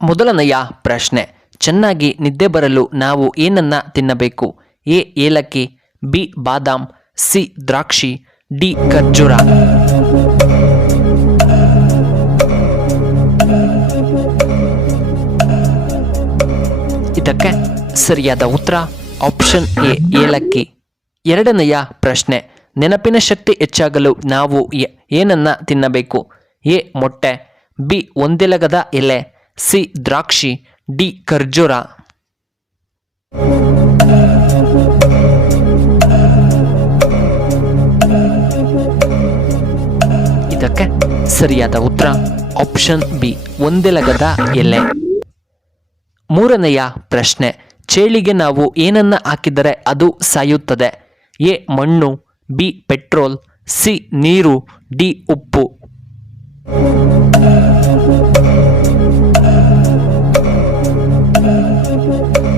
ಮೊದಲನೆಯ ಪ್ರಶ್ನೆ, ಚೆನ್ನಾಗಿ ನಿದ್ದೆ ಬರಲು ನಾವು ಏನನ್ನ ತಿನ್ನಬೇಕು? ಎ ಏಲಕ್ಕಿ, ಬಿ ಬಾದಾಮ್, ಸಿ ದ್ರಾಕ್ಷಿ, ಡಿ ಖರ್ಜೂರ. ಇದಕ್ಕೆ ಸರಿಯಾದ ಉತ್ತರ ಆಪ್ಷನ್ ಎ ಏಲಕ್ಕಿ. ಎರಡನೆಯ ಪ್ರಶ್ನೆ, ನೆನಪಿನ ಶಕ್ತಿ ಹೆಚ್ಚಾಗಲು ನಾವು ಏನನ್ನ ತಿನ್ನಬೇಕು? ಎ ಮೊಟ್ಟೆ, ಬಿ ಒಂದೆಲಗದ ಎಲೆ, ಸಿ ದ್ರಾಕ್ಷಿ, ಡಿ ಖರ್ಜೂರ. ಇದಕ್ಕೆ ಸರಿಯಾದ ಉತ್ತರ ಆಪ್ಷನ್ ಬಿ ಒಂದೆಲಗದ ಎಲೆ. ಮೂರನೆಯ ಪ್ರಶ್ನೆ, ಚೇಳಿಗೆ ನಾವು ಏನನ್ನ ಹಾಕಿದರೆ ಅದು ಸಾಯುತ್ತದೆ? ಎ ಮಣ್ಣು, ಬಿ ಪೆಟ್ರೋಲ್, ಸಿ ನೀರು, ಡಿ ಉಪ್ಪು.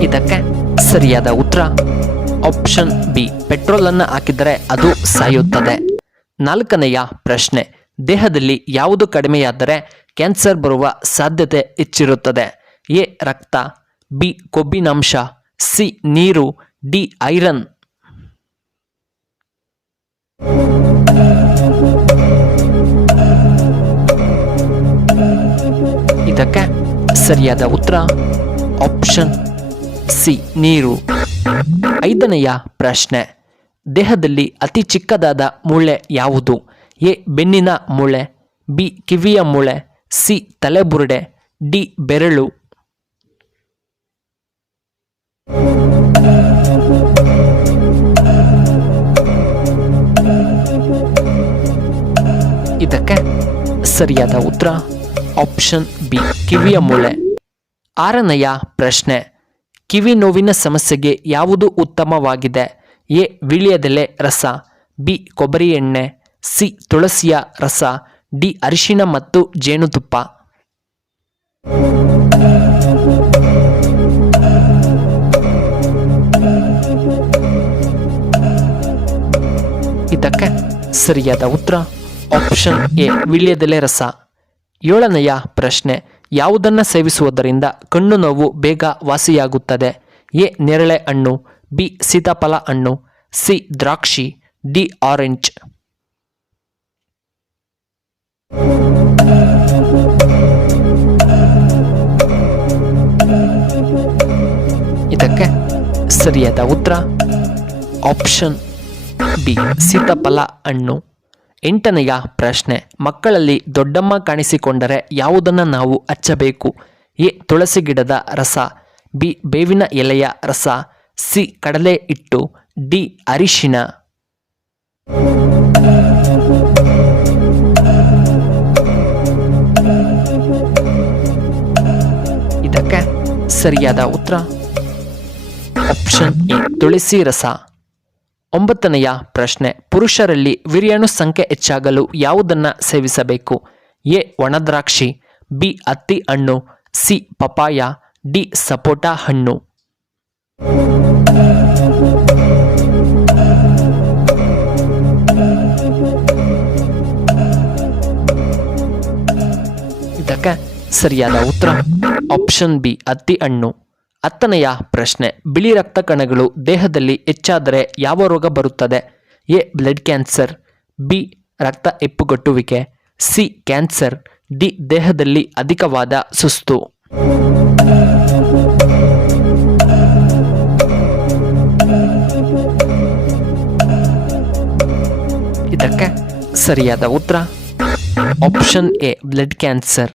ಇದಕ್ಕೆ ಸರಿಯಾದ ಉತ್ತರ ಆಪ್ಷನ್ ಬಿ ಪೆಟ್ರೋಲ್ ಅನ್ನು ಹಾಕಿದರೆ ಅದು ಸಾಯುತ್ತದೆ. ನಾಲ್ಕನೆಯ ಪ್ರಶ್ನೆ, ದೇಹದಲ್ಲಿ ಯಾವುದು ಕಡಿಮೆಯಾದರೆ ಕ್ಯಾನ್ಸರ್ ಬರುವ ಸಾಧ್ಯತೆ ಹೆಚ್ಚಿರುತ್ತದೆ? ಎ ರಕ್ತ, ಬಿ ಕೊಬ್ಬಿನಾಂಶ, ಸಿ ನೀರು, ಡಿ ಐರನ್. ಇದಕ್ಕೆ ಸರಿಯಾದ ಉತ್ತರ ಆಪ್ಷನ್ ಸಿ ನೀರು. ಐದನೆಯ ಪ್ರಶ್ನೆ, ದೇಹದಲ್ಲಿ ಅತಿ ಚಿಕ್ಕದಾದ ಮೂಳೆ ಯಾವುದು? ಎ ಬೆನ್ನಿನ ಮೂಳೆ, ಬಿ ಕಿವಿಯ ಮೂಳೆ, ಸಿ ತಲೆಬುರುಡೆ, ಡಿ ಬೆರಳು. ಇದಕ್ಕೆ ಸರಿಯಾದ ಉತ್ತರ ಆಪ್ಷನ್ ಬಿ ಕಿವಿಯ ಮೂಳೆ. ಆರನೆಯ ಪ್ರಶ್ನೆ, ಕಿವಿ ನೋವಿನ ಸಮಸ್ಯೆಗೆ ಯಾವುದು ಉತ್ತಮವಾಗಿದೆ? ಎ ವೀಳ್ಯದೆಲೆ ರಸ, ಬಿ ಕೊಬ್ಬರಿ ಎಣ್ಣೆ, ಸಿ ತುಳಸಿಯ ರಸ, ಡಿ ಅರಿಶಿಣ ಮತ್ತು ಜೇನುತುಪ್ಪ. ಇದಕ್ಕೆ ಸರಿಯಾದ ಉತ್ತರ ಆಪ್ಷನ್ ಎ ವೀಳ್ಯದೆಲೆ ರಸ. ಏಳನೆಯ ಪ್ರಶ್ನೆ, ಯಾವುದನ್ನು ಸೇವಿಸುವುದರಿಂದ ಕಣ್ಣು ನೋವು ಬೇಗ ವಾಸಿಯಾಗುತ್ತದೆ? ಎ ನೇರಳೆ ಹಣ್ಣು, ಬಿ ಸೀತಾಫಲ ಹಣ್ಣು, ಸಿ ದ್ರಾಕ್ಷಿ, ಡಿ ಆರೆಂಜ್. ಇದಕ್ಕೆ ಸರಿಯಾದ ಉತ್ತರ ಆಪ್ಷನ್ ಬಿ ಸೀತಾಫಲ ಹಣ್ಣು. ಎಂಟನೆಯ ಪ್ರಶ್ನೆ, ಮಕ್ಕಳಲ್ಲಿ ದೊಡ್ಡಮ್ಮ ಕಾಣಿಸಿಕೊಂಡರೆ ಯಾವುದನ್ನು ನಾವು ಹಚ್ಚಬೇಕು? ಎ ತುಳಸಿ ಗಿಡದ ರಸ, ಬಿ ಬೇವಿನ ಎಲೆಯ ರಸ, ಸಿ ಕಡಲೆ ಹಿಟ್ಟು, ಡಿ ಅರಿಶಿಣ. ಇದಕ್ಕೆ ಸರಿಯಾದ ಉತ್ತರ ಆಪ್ಷನ್ ಎ ತುಳಸಿ ರಸ. ಒಂಬತ್ತನೆಯ ಪ್ರಶ್ನೆ, ಪುರುಷರಲ್ಲಿ ವೀರ್ಯಾಣು ಸಂಖ್ಯೆ ಹೆಚ್ಚಾಗಲು ಯಾವುದನ್ನು ಸೇವಿಸಬೇಕು? ಎ ಒಣದ್ರಾಕ್ಷಿ, ಬಿ ಹತ್ತಿ ಹಣ್ಣು, ಸಿ ಪಪಾಯ, ಡಿ ಸಪೋಟ ಹಣ್ಣು. ಇದಕ್ಕೆ ಸರಿಯಾದ ಉತ್ತರ ಆಪ್ಷನ್ ಬಿ ಹತ್ತಿ ಹಣ್ಣು. ಹತ್ತನೆಯ ಪ್ರಶ್ನೆ, ಬಿಳಿ ರಕ್ತ ಕಣಗಳು ದೇಹದಲ್ಲಿ ಹೆಚ್ಚಾದರೆ ಯಾವ ರೋಗ ಬರುತ್ತದೆ? ಎ ಬ್ಲಡ್ ಕ್ಯಾನ್ಸರ್, ಬಿ ರಕ್ತ ಹೆಪ್ಪುಗಟ್ಟುವಿಕೆ, ಸಿ ಕ್ಯಾನ್ಸರ್, ಡಿ ದೇಹದಲ್ಲಿ ಅಧಿಕವಾದ ಸುಸ್ತು. ಇದಕ್ಕೆ ಸರಿಯಾದ ಉತ್ತರ ಆಪ್ಷನ್ ಎ ಬ್ಲಡ್ ಕ್ಯಾನ್ಸರ್.